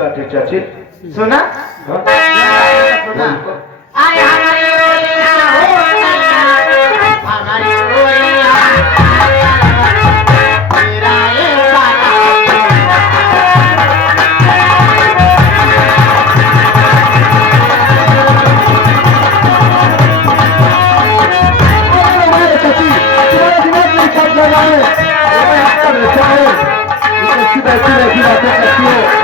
बात है चाची सुना सुना आए हमारी ओरिया हो नैया हमारी ओरिया तेरा ये बाला चाची तुम्हारा दिमाग नहीं काम कर रहा है आपका बेटा है ऐसी बैठी बातें करती हो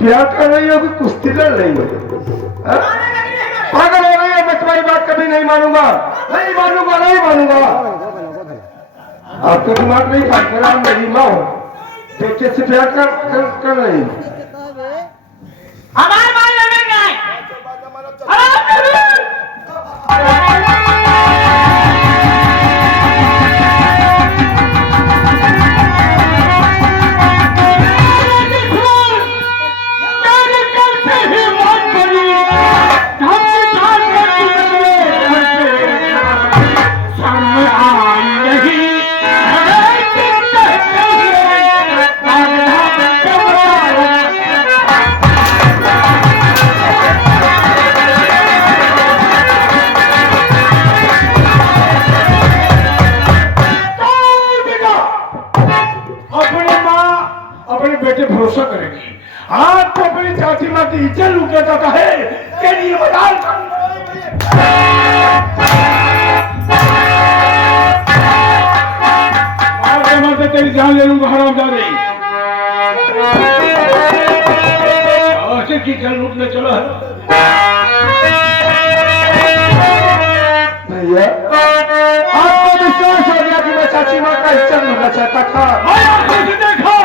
प्यार कर रही हो कि कुश्ती लड़ रही हो पागल हो रही हो मैं तुम्हारी बात कभी नहीं मानूंगा नहीं मानूंगा नहीं मानूंगा आपका दिमाग नहीं काम कर रहा मेरी माँ हो बेटे से प्यार कर रही हमारे मालूम नहीं भरोसा करेगी आज तो अपनी चाची माँ की इज्जत लूटने का है कि नहीं बता मरते तेरी जान ले लूंगा हराम जाने की इज्जत लूटने चलो भैया आपको विश्वास हो गया कि मैं चाची माँ का इज्जत लूटना चाहता था देखा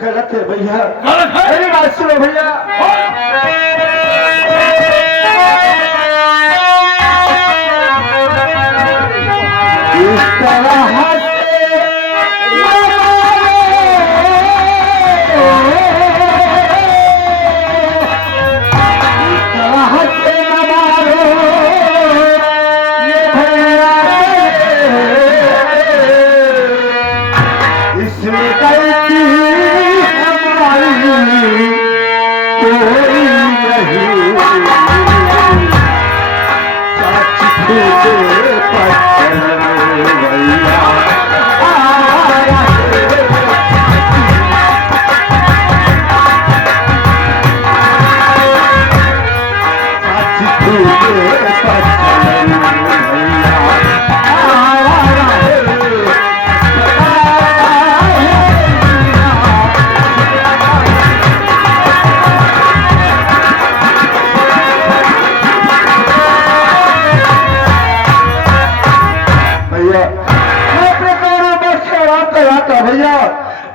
गलत है भैया गलत है मेरी बात सुनो भैया इस तरह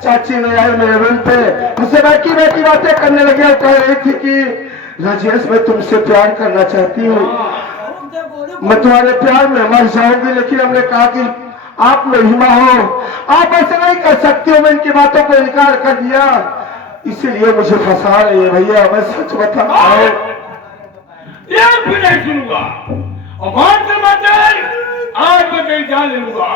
चाची ने आई मेरे रूम पे मुझसे बैठी बैठी बातें करने लगी और कह रही थी कि राजेश मैं तुमसे प्यार करना चाहती हूँ मैं तुम्हारे प्यार में मर जाऊंगी लेकिन हमने कहा कि आप मेरी माँ हो आप ऐसे नहीं कर सकती हो मैं इनकी बातों को इनकार कर दिया इसीलिए मुझे फंसा रही है भैया। मैं सच बता रहा हूँ। ये भी नहीं सुनूंगा। और कौन समाचार आज मैं कहीं जान लूंगा।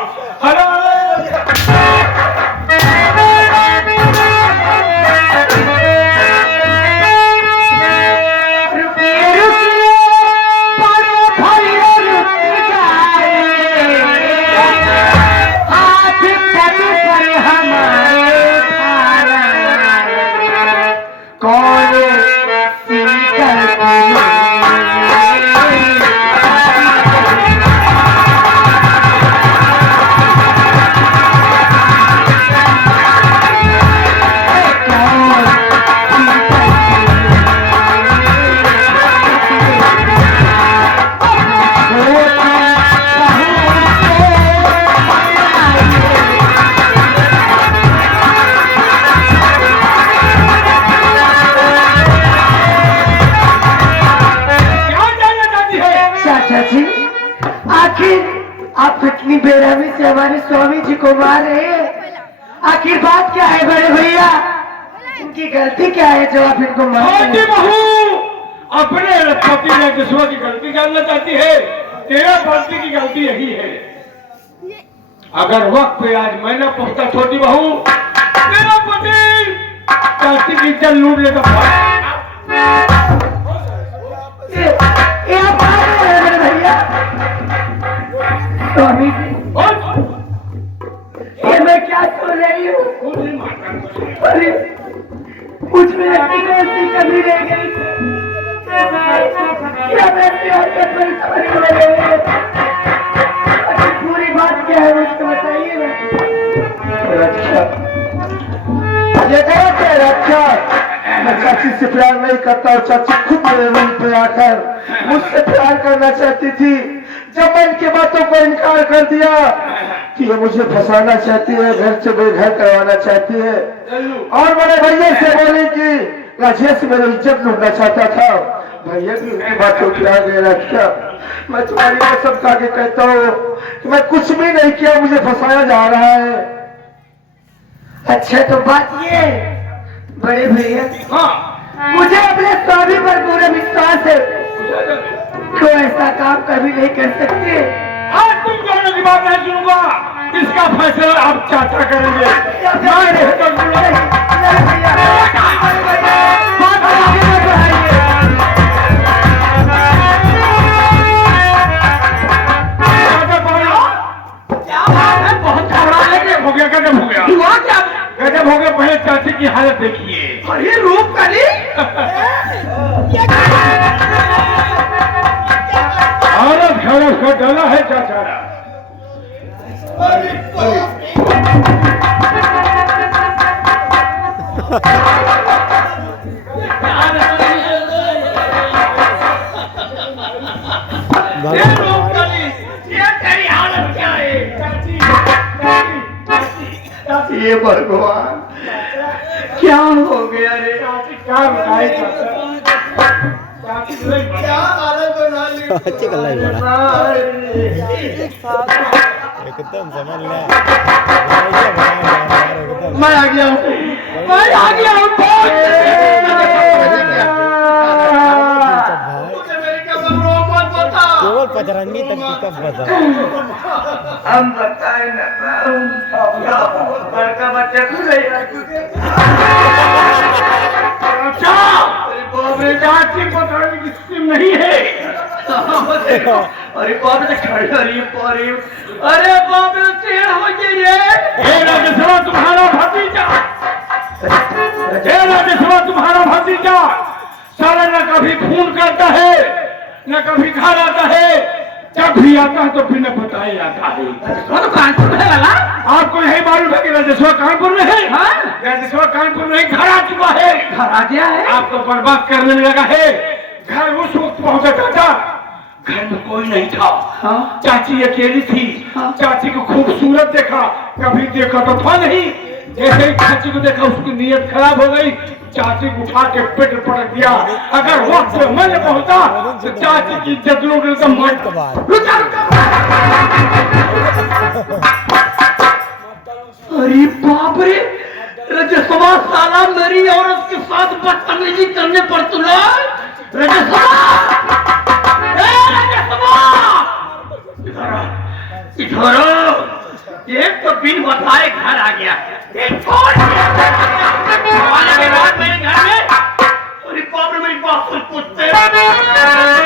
आप इतनी बेरहमी से हमारे स्वामी जी को मार रहे हैं। आखिर बात क्या है बड़े भैया? इनकी गलती क्या है जो आप इनको मार रहे हैं? बहू अपने पति राजेश्वर की गलती जानना चाहती है। तेरा पति की गलती यही है। अगर वक्त पे आज मैं न पहुंचा छोटी बहू, तेरा पति चाची की इज्जत लूट लेता। आप मार रहे हैं बड़े भैया। स्वामी ये मैं क्या सुन रही हूँ? अरे कुछ में ऐसी कमी रह गई क्या? मैं प्यार का कोई समझ में लगे। पूरी बात क्या है मुझको बताइए ना। रक्षा, ये गलत है रक्षा। मैं चाची से प्यार नहीं करता और चाची खुद मेरे रूम पे आकर मुझसे प्यार करना चाहती थी। जब मैं इनकी बातों को इनकार कर दिया कि ये मुझे फंसाना चाहती है, घर से बेघर करवाना चाहती है, और बड़े भैया से बोली कि राजेश मेरी इज्जत लूटना चाहता था। भैया की उनकी बातों की आ गई रक्षा। मैं तुम्हारी कसम खा के कहता हूँ कि मैं कुछ भी नहीं किया, मुझे फंसाया जा रहा है। अच्छा तो बात ये बड़े भैया, मुझे अपने स्वामी पर पूरा विश्वास है। तो ऐसा काम कभी नहीं कर सकते। आज तुम दोनों की बात नहीं सुनूंगा। इसका फैसला आप चाचा करेंगे। बहुत गजब हो गया। गजब हो गया। पहले चाची की हालत देखिए। अरे रूप कली औरत घर उसका डाला है चाचा। हालत क्या है? ये भगवान क्या हो गया रे? क्या बताए क्या हालत बना ली? अच्छी कल्ला ही बड़ा एकदम समझ ले। मैं आ गया हूँ। मैं आ गया हूँ। केवल पचरंगी तक पिकअप बता। हम बताए ना बड़का बच्चा चाची पकड़ने की स्कीम नहीं है। अरे बाप रे अरे बाप रे टेढ़ हो गई है। राजेश्वर तुम्हारा भतीजा। राजेश्वर तुम्हारा भतीजा साला न कभी फोन करता है न कभी घर आता है। जब भी आता है तो बिना बताए आता है। तो कानपुर में वाला आपको यही मालूम है कि राजेश्वर कानपुर में है? राजेश्वर कानपुर में घर आ चुका है। घर आ गया है। आपको बर्बाद करने में लगा है। घर उस वक्त पहुंचा चाचा, घर में कोई नहीं था। चाची अकेली थी। चाची को खूबसूरत देखा, कभी देखा तो था नहीं। जैसे ही चाची को देखा उसकी नीयत खराब हो गई। चाची को उठा के पेट पटक दिया। अगर वक्त पे मैं न पहुंचा तो चाची की इज्जत लूट लेता। अरे बाप रे रजसवा साला मेरी औरत के साथ बदतमीजी करने पर तुला रजसवा इधर एक तो बिन बताए घर आ गया एक कौन आने के बाद मेरे घर में अरे बाप रे मेरी बात सुन पूछते